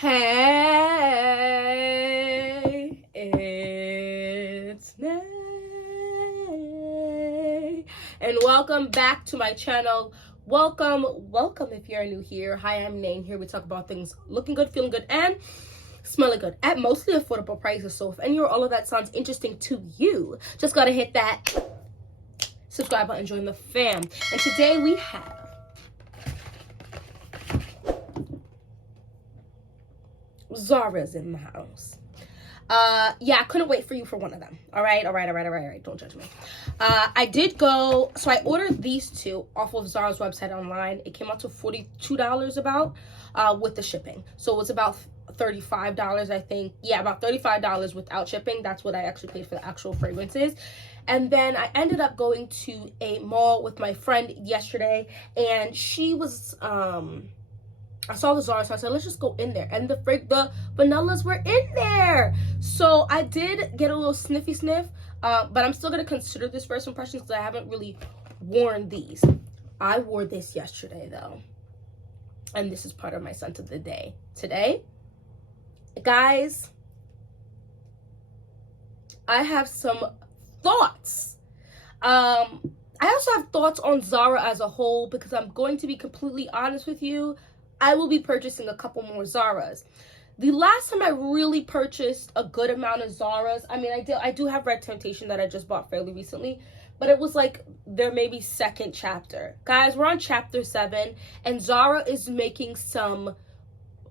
Hey, it's Nay, and welcome back to my channel. Welcome if you're new here. Hi, I'm Nay. Here we talk about things looking good, feeling good, and smelling good at mostly affordable prices. So if any or all of that sounds interesting to you, just gotta hit that subscribe button, join the fam. And today we have Zara's in the house. Yeah, I couldn't wait for you for one of them. All right. Don't judge me. I did go, so I ordered these two off of Zara's website online. It came out to $42 about, with the shipping. So it was about $35, I think. Yeah, about $35 without shipping. That's what I actually paid for the actual fragrances. And then I ended up going to a mall with my friend yesterday, and she was, I saw the Zara, so I said, let's just go in there. And the vanillas were in there. So I did get a little sniffy sniff, but I'm still going to consider this first impressions because I haven't really worn these. I wore this yesterday, though. And this is part of my scent of the day. Today, guys, I have some thoughts. I also have thoughts on Zara as a whole because I'm going to be completely honest with you. I will be purchasing a couple more Zaras. The last time I really purchased a good amount of Zaras, I mean, I do have Red Temptation that I just bought fairly recently, but it was like their maybe second chapter. Guys, we're on chapter 7, and Zara is making some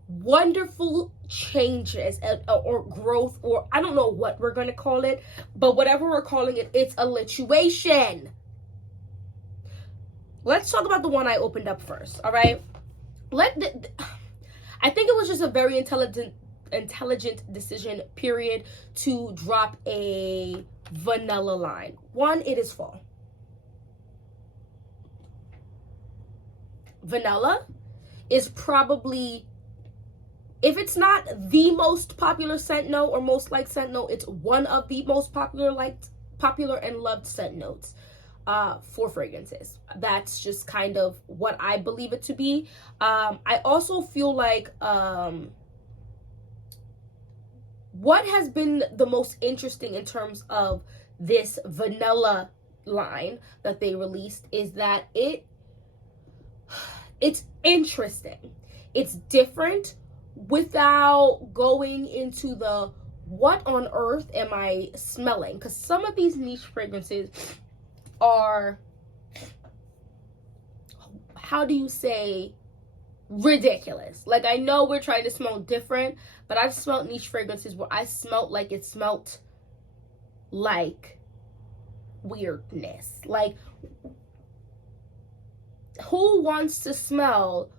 wonderful changes or growth, or I don't know what we're going to call it, but whatever we're calling it, it's a lituation. Let's talk about the one I opened up first, all right? I think it was just a very intelligent decision, period, to drop a vanilla line. One, it is fall. Vanilla is probably, if it's not the most popular scent note or most liked scent note, it's one of the most popular and loved scent notes for fragrances. That's just kind of what I believe it to be. I also feel like what has been the most interesting in terms of this vanilla line that they released is that it's interesting. It's different without going into the what on earth am I smelling? Because some of these niche fragrances are, how do you say, ridiculous. Like, I know we're trying to smell different, but I've smelled niche fragrances where I smelled like it smelled like weirdness. Like, who wants to smell,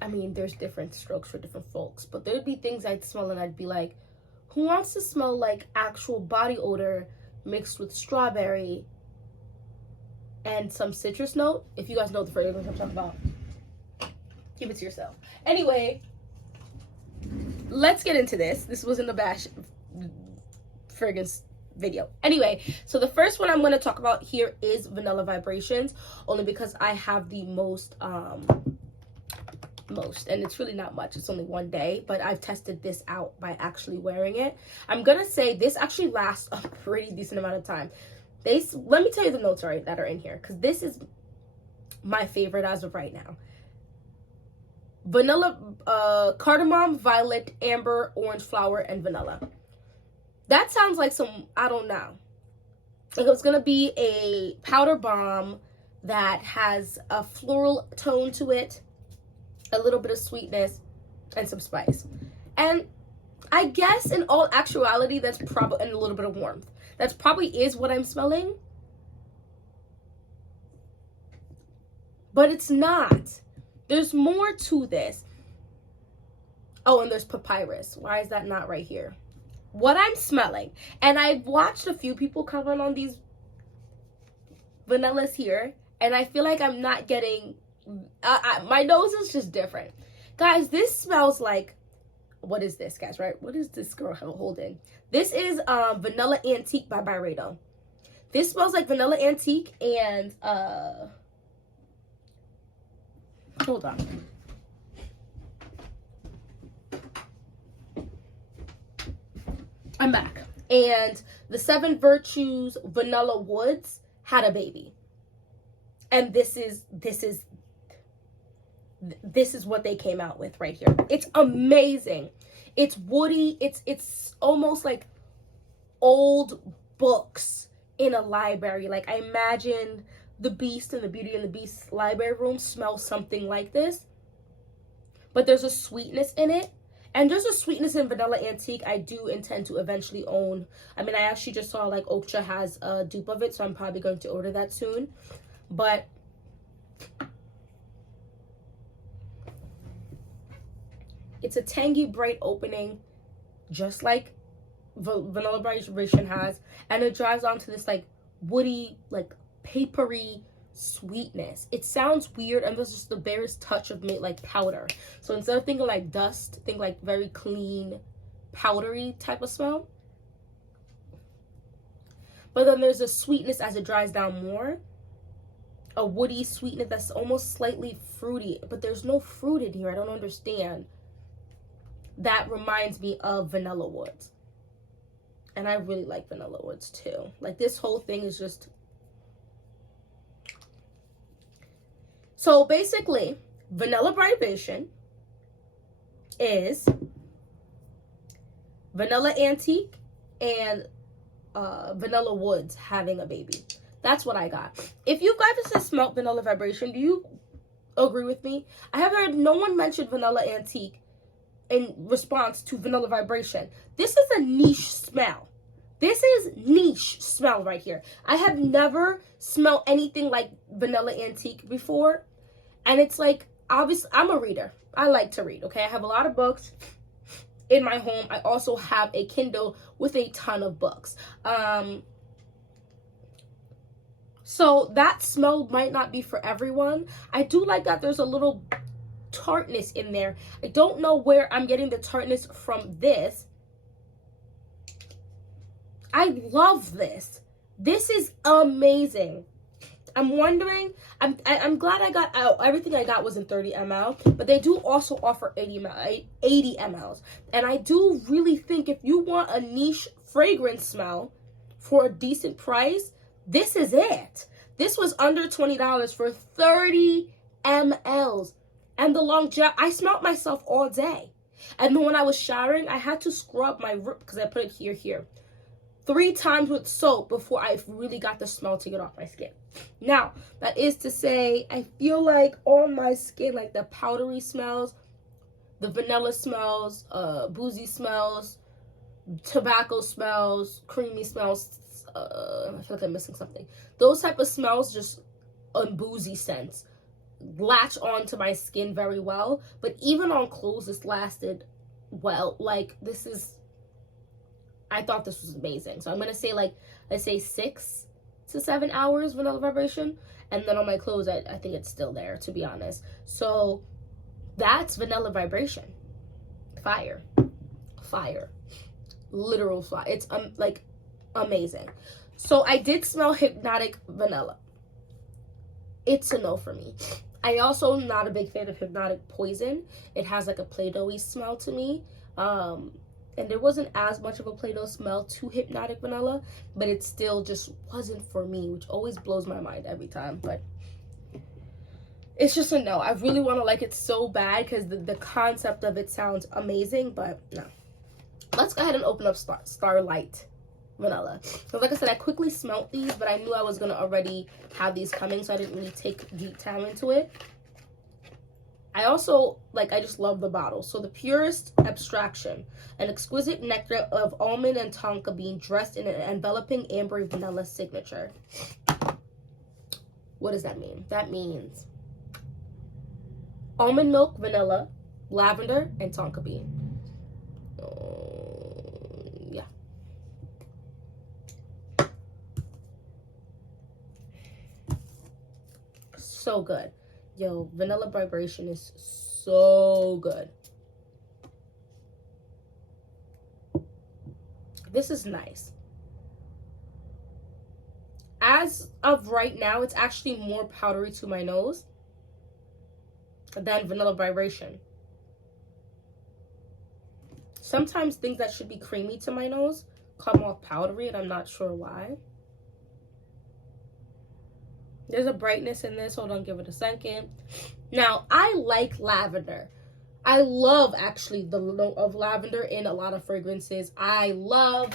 I mean, there's different strokes for different folks, but there'd be things I'd smell and I'd be like, who wants to smell like actual body odor mixed with strawberry and some citrus note? If you guys know the fragrance I'm talking about, keep it to yourself. Anyway, let's get into this. This wasn't a bash fragrance video. Anyway, so the first one I'm going to talk about here is Vanilla Vibrations, only because I have the most, and it's really not much. It's only one day, but I've tested this out by actually wearing it. I'm gonna say this actually lasts a pretty decent amount of time. Let me tell you the notes that are in here, because this is my favorite as of right now. Vanilla, cardamom, violet, amber, orange flower, and vanilla. That sounds like some, I don't know. Like, it's gonna be a powder bomb that has a floral tone to it, a little bit of sweetness, and some spice. And I guess in all actuality, that's probably, and a little bit of warmth. That's probably is what I'm smelling. But it's not. There's more to this. Oh, and there's papyrus. Why is that not right here? What I'm smelling, and I've watched a few people comment on these vanillas here, and I feel like I'm not getting, my nose is just different. Guys, this smells like, what is this, guys, right? What is this girl holding? This is Vanilla Antique by Byredo. This smells like Vanilla Antique and, hold on. I'm back. And the Seven Virtues Vanilla Woods had a baby. And this is what they came out with right here. It's amazing. It's woody. It's almost like old books in a library. Like, I imagine the Beast and the Beauty and the Beast library room smells something like this. But there's a sweetness in it. And there's a sweetness in Vanilla Antique I do intend to eventually own. I mean, I actually just saw like Okja has a dupe of it, so I'm probably going to order that soon. But it's a tangy, bright opening, just like Vanilla Vibration has. And it drives onto this like woody, like papery sweetness. It sounds weird, and there's just the barest touch of like powder. So instead of thinking like dust, think like very clean, powdery type of smell. But then there's a sweetness as it dries down more. A woody sweetness that's almost slightly fruity, but there's no fruit in here. I don't understand. That reminds me of Vanilla Woods. And I really like Vanilla Woods too. Like, this whole thing is just... So basically, Vanilla Vibration is Vanilla Antique and Vanilla Woods having a baby. That's what I got. If you guys have smelled Vanilla Vibration, do you agree with me? I have heard no one mention Vanilla Antique in response to Vanilla Vibration. This is a niche smell. This is niche smell right here. I have never smelled anything like Vanilla Antique before. And it's like, obviously, I'm a reader. I like to read, okay? I have a lot of books in my home. I also have a Kindle with a ton of books. So that smell might not be for everyone. I do like that there's a little tartness in there. I don't know where I'm getting the tartness from this. I love this. This is amazing. I'm wondering, I'm glad I got out. Everything I got was in 30 ml, but they do also offer 80 mls. And I do really think if you want a niche fragrance smell for a decent price, this is it. This was under $20 for 30 mls. And the longevity, I smelled myself all day. And then when I was showering, I had to scrub my root because I put it here. 3 times with soap before I really got the smell to get off my skin. Now, that is to say, I feel like on my skin, like the powdery smells, the vanilla smells, boozy smells, tobacco smells, creamy smells, I feel like I'm missing something. Those type of smells, just on boozy scents, latch onto my skin very well. But even on clothes, this lasted well. Like, this is... I thought this was amazing. So I'm going to say, like, let's say 6 to 7 hours Vanilla Vibration. And then on my clothes, I think it's still there, to be honest. So that's Vanilla Vibration. Fire. Fire. Literal fire. It's, like, amazing. So I did smell Hypnotic Vanilla. It's a no for me. I also am not a big fan of Hypnotic Poison. It has, like, a Play-Doh-y smell to me. And there wasn't as much of a Play-Doh smell to Hypnotic Vanilla, but it still just wasn't for me, which always blows my mind every time. But it's just a no. I really want to like it so bad because the concept of it sounds amazing, but no. Let's go ahead and open up Starlight Vanilla. So like I said, I quickly smelt these, but I knew I was going to already have these coming, so I didn't really take deep time into it. I also, like, I just love the bottle. So the Purest Abstraction, an exquisite nectar of almond and tonka bean dressed in an enveloping amber vanilla signature. What does that mean? That means almond milk, vanilla, lavender, and tonka bean. Yeah. So good. Yo, Vanilla Vibration is so good. This is nice. As of right now, it's actually more powdery to my nose than Vanilla Vibration. Sometimes things that should be creamy to my nose come off powdery, and I'm not sure why. There's a brightness in this. Hold on, give it a second. Now, I like lavender. I love, actually, the note of lavender in a lot of fragrances. I love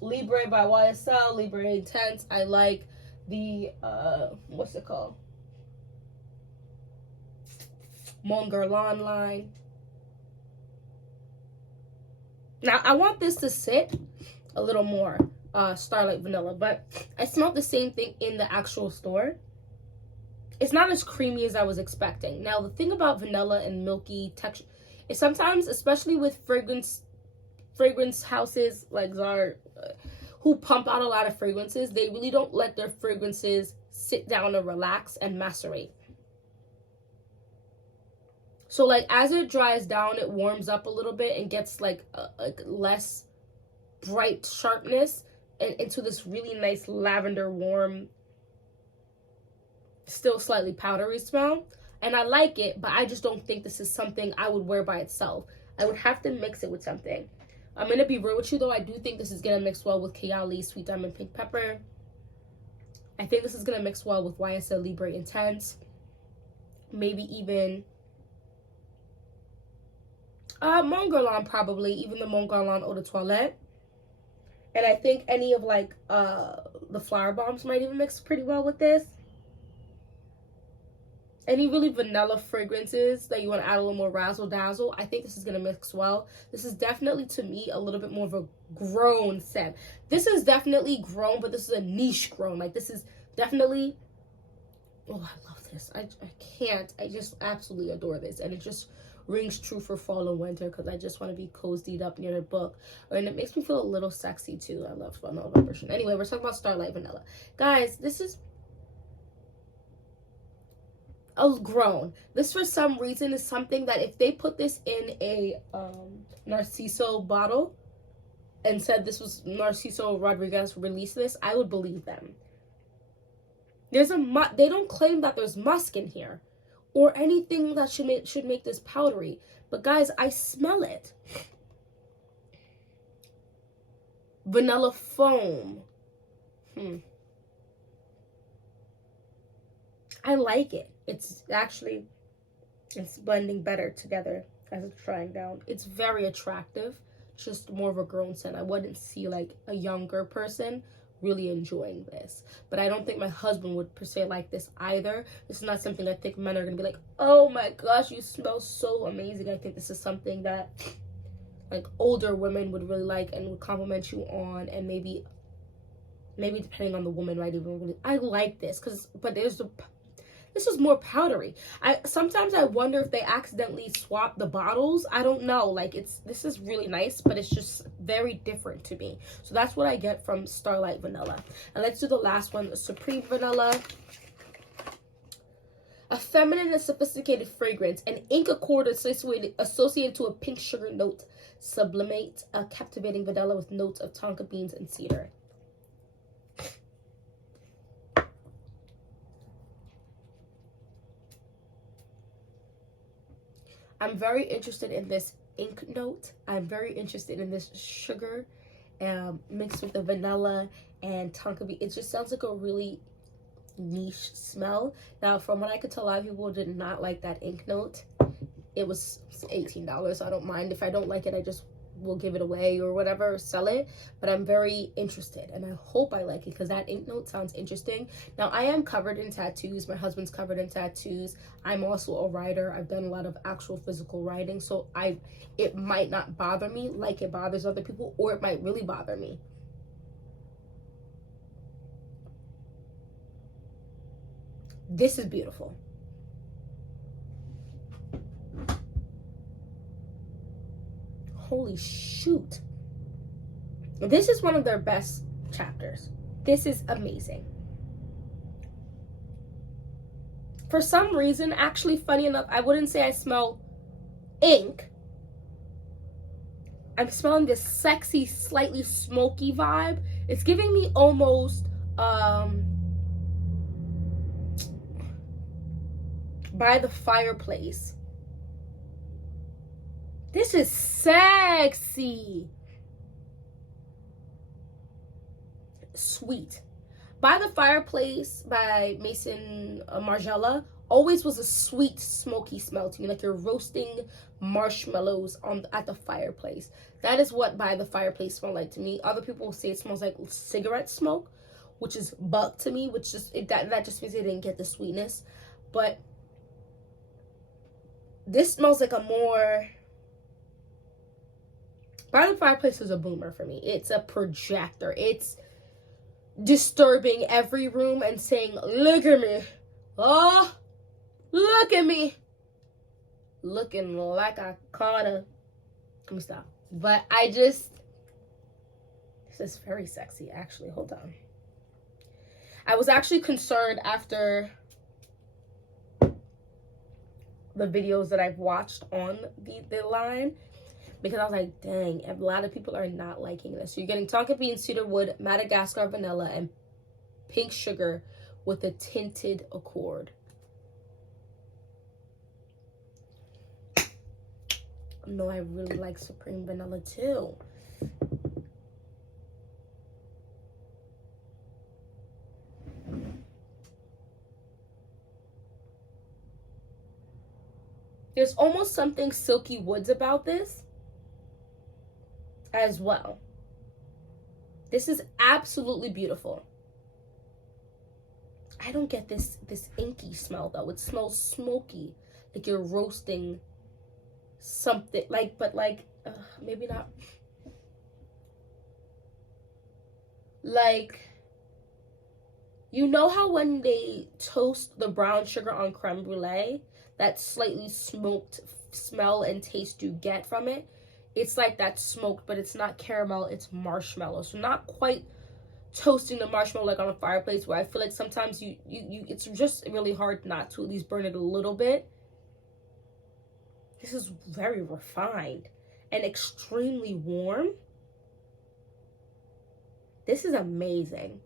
Libre by YSL, Libre Intense. I like the, what's it called? Mon Guerlain line. Now, I want this to sit a little more Starlight Vanilla, but I smelled the same thing in the actual store. It's not as creamy as I was expecting. Now, the thing about vanilla and milky texture is sometimes, especially with fragrance houses like Zara, who pump out a lot of fragrances, they really don't let their fragrances sit down and relax and macerate. So, like, as it dries down, it warms up a little bit and gets, like less bright sharpness and into this really nice lavender, warm, still slightly powdery smell. And I like it, but I just don't think this is something I would wear by itself. I would have to mix it with something. I'm going to be real with you, though. I do think this is going to mix well with Kayali Sweet Diamond Pink Pepper. I think this is going to mix well with YSL Libre Intense. Maybe even Mon Guerlain, probably. Even the Mon Guerlain Eau de Toilette. And I think any of, like, the flower bombs might even mix pretty well with this. Any really vanilla fragrances that you want to add a little more razzle dazzle, I think this is going to mix well. This is definitely, to me, a little bit more of a grown scent. This is definitely grown, but this is a niche grown. Like, this is definitely, oh, I love this. I can't. I just absolutely adore this. And it just rings true for fall and winter because I just want to be cozied up near a book. And it makes me feel a little sexy, too. I love vanilla version. Anyway, we're talking about Starlight Vanilla. Guys, this is grown. This, for some reason, is something that if they put this in a Narciso bottle and said this was Narciso Rodriguez released this, I would believe them. There's they don't claim that there's musk in here or anything that should make this powdery. But guys, I smell it. Vanilla foam. I like it. It's blending better together as it's drying down. It's very attractive. Just more of a grown scent. I wouldn't see like a younger person really enjoying this. But I don't think my husband would per se like this either. This is not something I think men are going to be like, oh my gosh, you smell so amazing. I think this is something that like older women would really like and would compliment you on, and maybe depending on the woman, right? Even really, I like this but this is more powdery. Sometimes I wonder if they accidentally swap the bottles. I don't know. Like, this is really nice, but it's just very different to me. So that's what I get from Starlight Vanilla. And let's do the last one, Supreme Vanilla. A feminine and sophisticated fragrance, an ink accord associated to a pink sugar note. Sublimate a captivating vanilla with notes of tonka beans and cedar. I'm very interested in this ink note. I'm very interested in this sugar mixed with the vanilla and tonka bean. It just sounds like a really niche smell. Now, from what I could tell, a lot of people did not like that ink note. It was $18, so I don't mind. If I don't like it, I just will give it away or whatever, or sell it. But I'm very interested, and I hope I like it because that ink note sounds interesting. Now, I am covered in tattoos. My husband's covered in tattoos. I'm also a writer. I've done a lot of actual physical writing, so it might not bother me like it bothers other people, or it might really bother me. This is beautiful. Holy shoot. This is one of their best chapters. This is amazing. For some reason, actually, funny enough, I wouldn't say I smell ink. I'm smelling this sexy, slightly smoky vibe. It's giving me almost By the Fireplace. This is sexy. sweet. By the Fireplace by Mason Margiela always was a sweet, smoky smell to me, like you're roasting marshmallows at the fireplace. That is what By the Fireplace smelled like to me. Other people say it smells like cigarette smoke, which is bug to me, which just that just means they didn't get the sweetness. But this smells like a more... By the Fireplace is a boomer for me. It's a projector. It's disturbing every room and saying, look at me. Oh, look at me. Looking like I caught a... Let me stop. But this is very sexy, actually. Hold on. I was actually concerned after the videos that I've watched on the line, because I was like, dang, a lot of people are not liking this. So you're getting tonka bean, cedarwood, Madagascar vanilla, and pink sugar with a tinted accord. No, I really like Supreme Vanilla too. There's almost something silky woods about this as well. This is absolutely beautiful. I don't get this inky smell though. It smells smoky, like you're roasting something, maybe not. Like, you know how when they toast the brown sugar on creme brulee, that slightly smoked smell and taste you get from it? It's like that smoked, but it's not caramel, it's marshmallow. So not quite toasting the marshmallow like on a fireplace, where I feel like sometimes you it's just really hard not to at least burn it a little bit. This is very refined and extremely warm. This is amazing.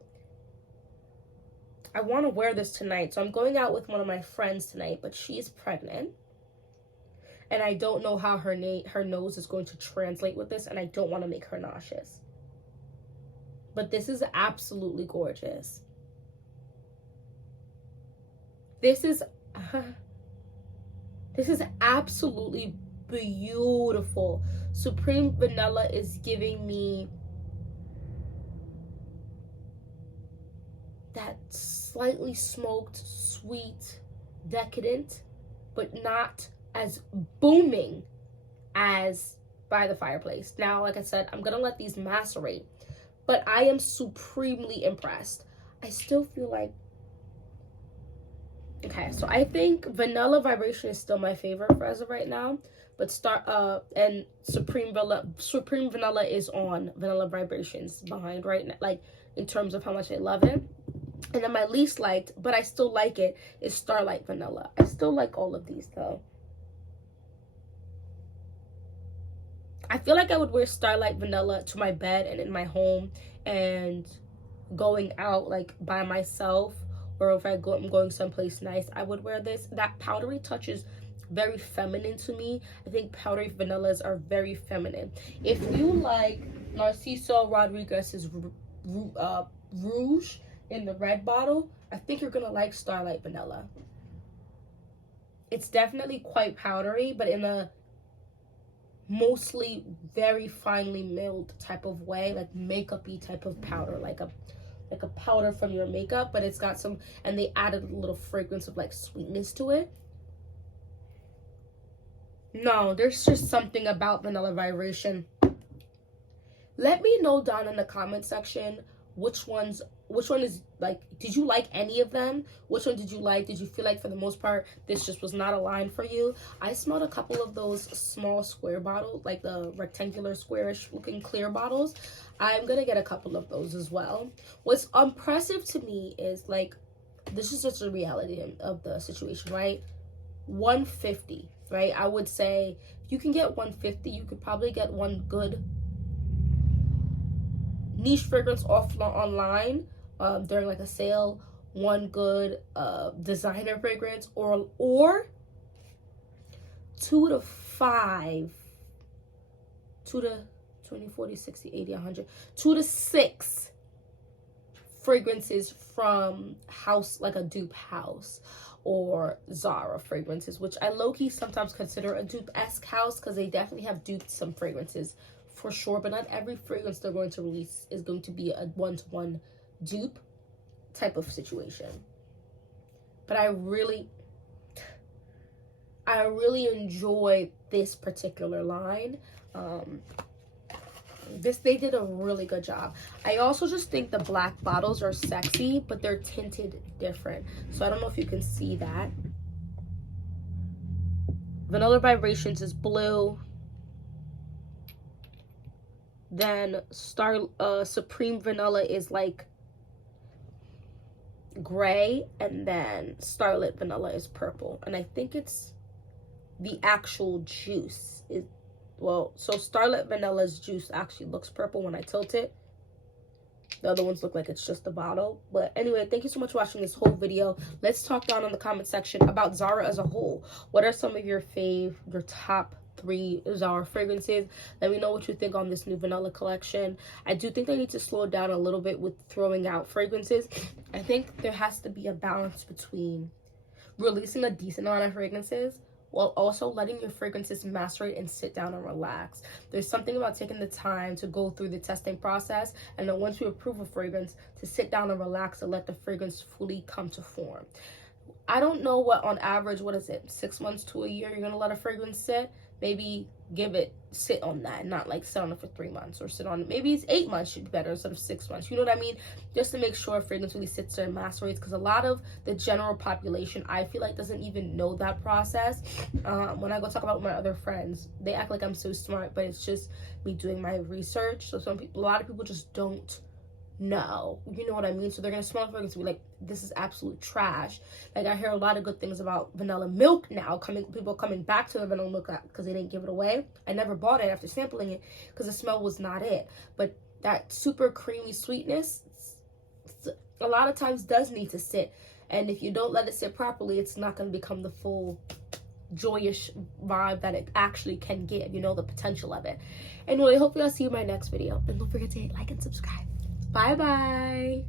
I want to wear this tonight. So I'm going out with one of my friends tonight, but she is pregnant. And I don't know how her nose is going to translate with this, and I don't want to make her nauseous. But this is absolutely gorgeous. This is absolutely beautiful. Supreme Vanilla is giving me that slightly smoked, sweet, decadent, but not as booming as By the Fireplace. Now, like I said, I'm gonna let these macerate, but I am supremely impressed. I still feel like, okay, so I think Vanilla Vibration is still my favorite for as of right now, but and Supreme Vanilla is on Vanilla Vibrations behind right now, like in terms of how much I love it. And then my least liked, but I still like it, is Starlight Vanilla. I still like all of these though. I feel like I would wear Starlight Vanilla to my bed and in my home, and going out like by myself, or if I'm going someplace nice, I would wear this. That powdery touch is very feminine to me. I think powdery vanillas are very feminine. If you like Narciso Rodriguez's Rouge in the red bottle, I think you're gonna like Starlight Vanilla. It's definitely quite powdery, but in a mostly very finely milled type of way, like makeup-y type of powder, like a powder from your makeup, but it's got some, and they added a little fragrance of like sweetness to it. No, there's just something about Vanilla Vibration. Let me know down in the comment section which one is like, did you like any of them? Which one did you like? Did you feel like for the most part this just was not a line for you? I smelled a couple of those small square bottles, like the rectangular squarish looking clear bottles. I'm gonna get a couple of those as well. What's impressive to me is, like, this is just the reality of the situation, right? $150, right? I would say if you can get $150, you could probably get one good niche fragrance online during like a sale, one good designer fragrance, or 2 to 5, 2 to 20, 40, 60, 80, 100, 2 to 6 fragrances from house, like a dupe house, or Zara fragrances, which I low-key sometimes consider a dupe-esque house, because they definitely have duped some fragrances for sure, but not every fragrance they're going to release is going to be a one-to-one dupe type of situation. But I really enjoy this particular line. They did a really good job. I also just think the black bottles are sexy, but they're tinted different. So I don't know if you can see that. Vanilla Vibrations is blue. Then Supreme Vanilla is like gray, and then Starlit Vanilla is purple. And I think it's the actual juice is, well, so Starlit Vanilla's juice actually looks purple when I tilt it. The other ones look like it's just the bottle. But anyway, thank you so much for watching this whole video. Let's talk down in the comment section about Zara as a whole. What are some of your top 3 Zara fragrances? Let me know what you think on this new vanilla collection. I do think they need to slow down a little bit with throwing out fragrances. I think there has to be a balance between releasing a decent amount of fragrances while also letting your fragrances macerate and sit down and relax. There's something about taking the time to go through the testing process, and then once you approve a fragrance, to sit down and relax and let the fragrance fully come to form. I don't know what, on average, what is it, 6 months to a year you're gonna let a fragrance sit? Maybe sit on that, not like sit on it for 3 months, or sit on it, maybe it's 8 months should be better instead of 6 months, you know what I mean? Just to make sure a fragrance really sits there and macerates, because a lot of the general population, I feel like, doesn't even know that process. When I go talk about my other friends, they act like I'm so smart, but it's just me doing my research. So a lot of people just don't know, you know what I mean? So they're gonna smell the fragrance and be like, this is absolute trash. Like, I hear a lot of good things about vanilla milk now, people coming back to the vanilla milk because they didn't give it away. I never bought it after sampling it because the smell was not it, but that super creamy sweetness a lot of times does need to sit, and if you don't let it sit properly, it's not going to become the full joyous vibe that it actually can give, you know, the potential of it. Anyway, hopefully I'll see you in my next video, and don't forget to hit like and subscribe. Bye bye.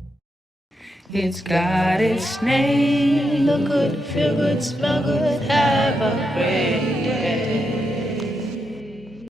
It's got its name. Look good, feel good, smell good, have a great day.